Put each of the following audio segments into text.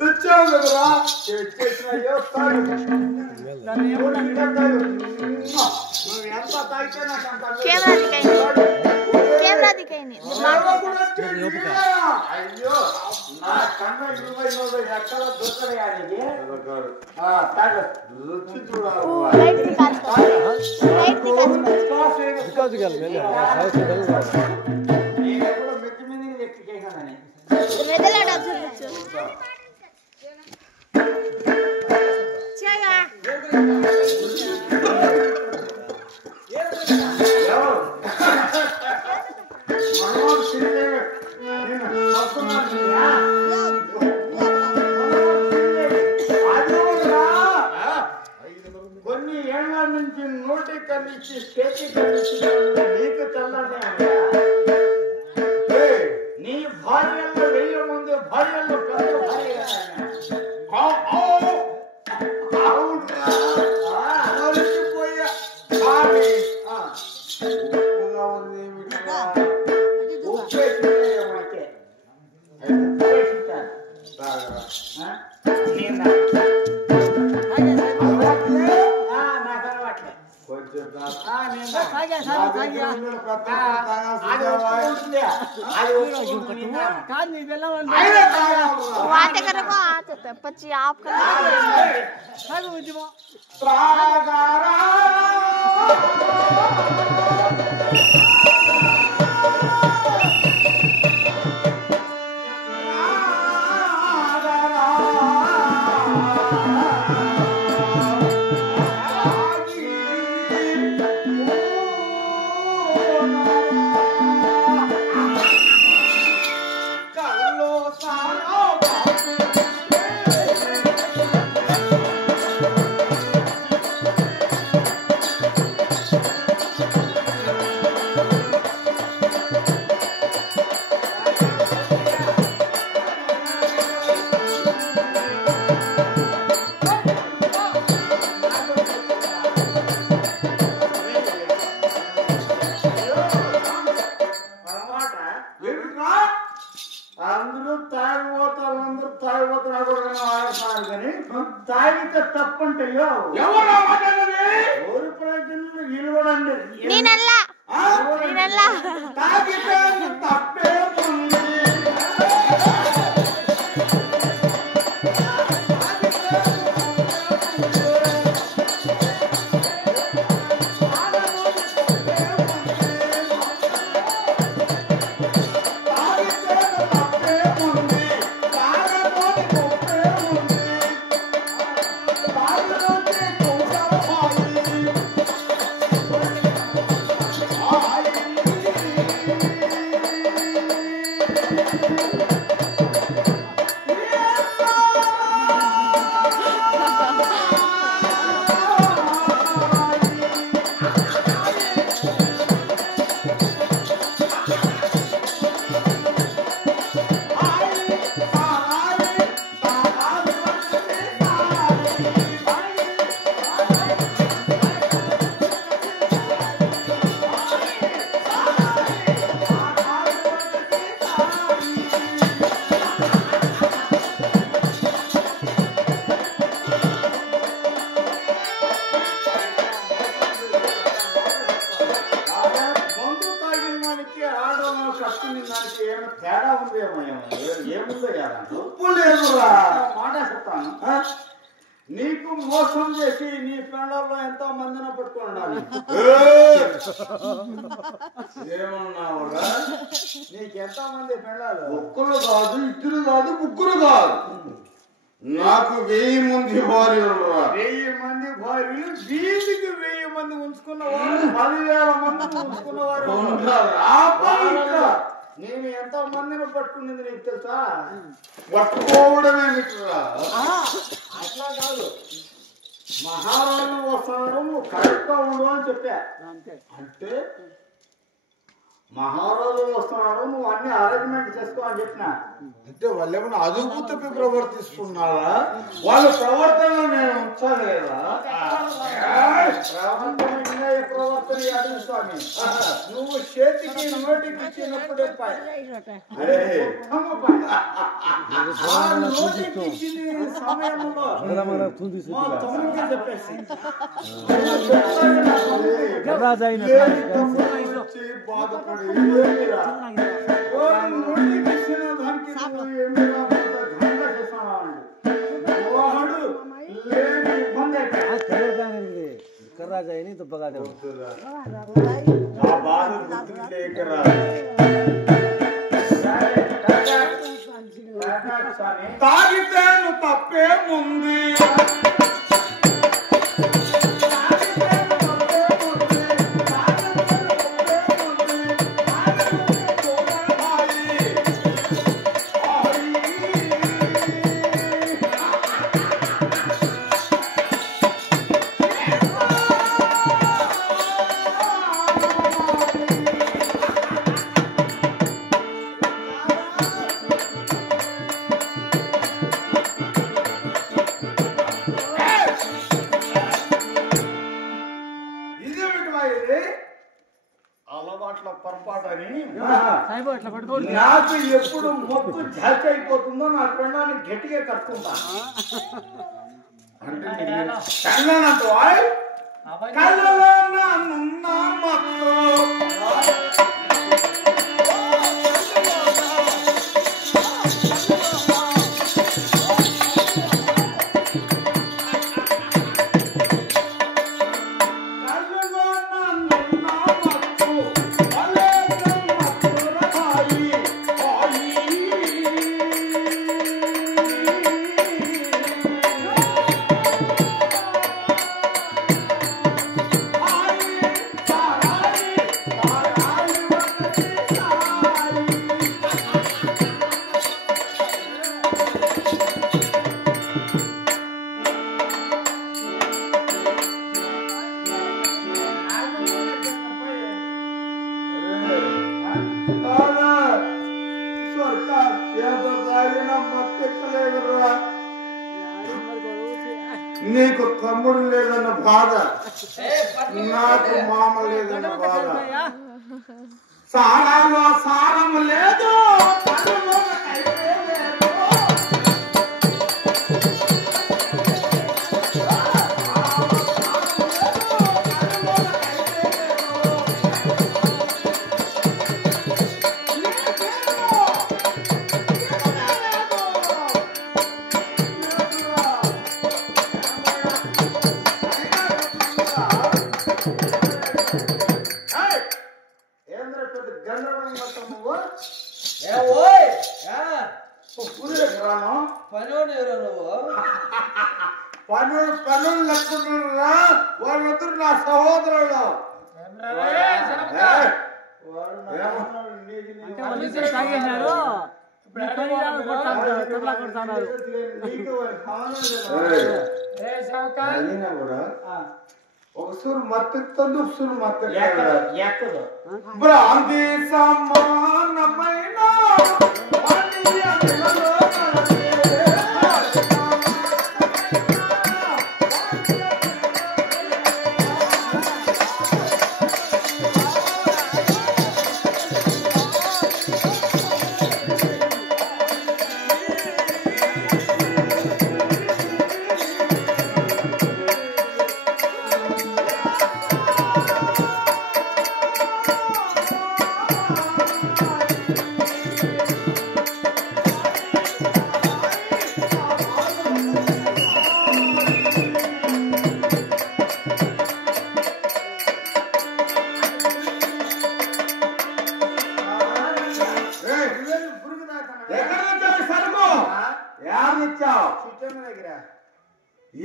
తెచ్చావు కదరా తెచ్చేసినాయో తాగు దాన్ని ఏమన్నా ఇంకా తాగు నువ్వు ఎంత తాగితే నాకు అంత కెమెరా దికైంది అయ్యో నా కన్న 20 ఎక్కడ దొరకడానికి తాగు రుచి చూడాలి మెత్తి మీద ఎక్కికేసానని కొన్ని ఏళ్ల నుంచి నోటి కలిసి చేతి కలిసి నీకు చల్లనే నీ భార్యల్లో 1000 మంది భార్యల్లో పెద్ద భార్య మరిచిపోయా ఉప్పుగా ఉంది ఉప్పేసితే वाटे करे को आते थे पची आप कर అందరూ తాగిపోతారు ఆడుతున్నారు కానీ తాగితే తప్పంటయ్యో ఊరి ప్రజలు ఇలువడండి తాగితే తప్పే తేడా ఉందేమో ఏముందో ఉప్పు లేదురా మాట చెప్తాను నీకు మోసం చేసి నీ పెండల్లో ఎంతో మందిని పట్టుకున్నాను ఏమన్నావురా నీకెంతో మంది పెండాలు ఒక్కరు కాదు ఇద్దరు కాదు ముగ్గురు కాదు నాకు 1000 మంది భార్యలు 1000 మంది భార్యలు వీధికి 1000 మంది ఉంచుకున్నవారు 10,000 మంది ఉంచుకున్నవారు నేను ఎంతో మందిని పట్టుకునేది నీకు తెలుసా పట్టుకోవడమే అట్లా కాదు మహారాజు వస్తున్నాడు నువ్వు కరెక్ట్గా ఉండు అని చెప్పా అంటే మహారాజులు వస్తున్నారు, నువ్వు అన్ని అరేంజ్మెంట్ చేసుకో అని చెప్పిన. అంటే వాళ్ళు ఏమన్నా అదుపు తప్పి ప్రవర్తిస్తున్నారా? వాళ్ళ ప్రవర్తనలో నేను ఉంచలేదా? ప్రవర్తన అడుగు స్వామి. నువ్వు చేతికి నోటికి ఇచ్చినప్పుడే నోటికి ఇచ్చిన సమయంలో మా తమ్ముడికి చెప్పేసి బాధపడి నోటికి ఇచ్చిన దానికి వాడు లేని ఇబ్బంది కర్రాజాయిని దుబ్బగా బాధ గుర్తులేకరా తాగితేను తప్పేముంది, అలవాట్ల పొరపాటని నాకు ఎప్పుడు మొత్తం జాతి అయిపోతుందో నా పెళ్ళాన్ని గట్టిగా కట్టుకుంటా. అంటే కళ్ళలో నానున్న మత్తు నీకు తమ్ముడు లేదన్న బాధ, నాకు మామ లేదన్న బాధ. సారాలో సారం లేదు, పనులు లెక్కున్నారా? వాళ్ళిద్దరు నా సహోదరులు. ఒక సూరు మత్తుతుంది, ఒక సూరు మత్తు భ్రాంతి సమానమైన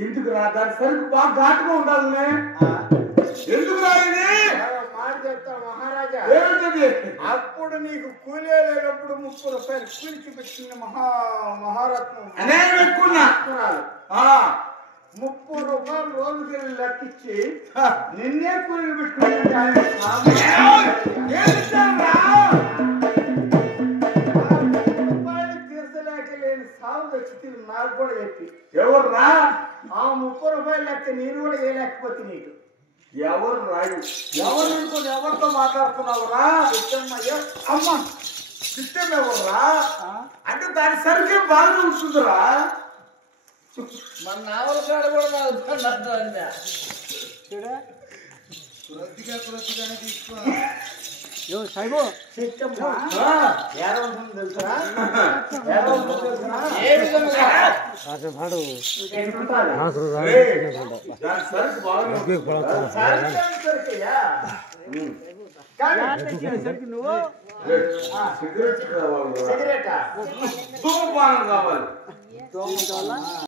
ఎందుకు రా? దాని సరుకు బాగా ఘాటుగా ఉండాలి. ఎందుకు రా ఇది మాట చెప్తా మహారాజా? ఏమిటది? అప్పుడు నీకు కూలీ లేనప్పుడు 30 రూపాయలు కూలి చూపించింది మహారత్నం అనే పెట్టుకున్నా. 30 రూపాయలు రోజుకి లెక్కిచ్చి నిన్నే కూలి పెట్టుకుంటాను. 30 రూపాయలు తీర్చలేకలేని సాగు వచ్చి నాకు కూడా చెప్పి ఎవర్రా ఆ 30 రూపాయలు లెక్క నేను కూడా వేయలేకపోతే నీకు ఎవరు రాయు ఎవరు అనుకుని ఎవరితో మాట్లాడుతున్నావురా? అమ్మ సిస్టమ్ ఎవర్రా అంటే దాని సరిగ్గా బాగా ఉంటుందిరా. మన నావల కాడ కూడా కొద్దిగానే తీసుకో సాయిబు సిస్టమ్ ఎలా ఉంటుంది తెలుసా? ఏ విధంగా నువ్వు సిగరెట్ ధూమపానం కావాలి.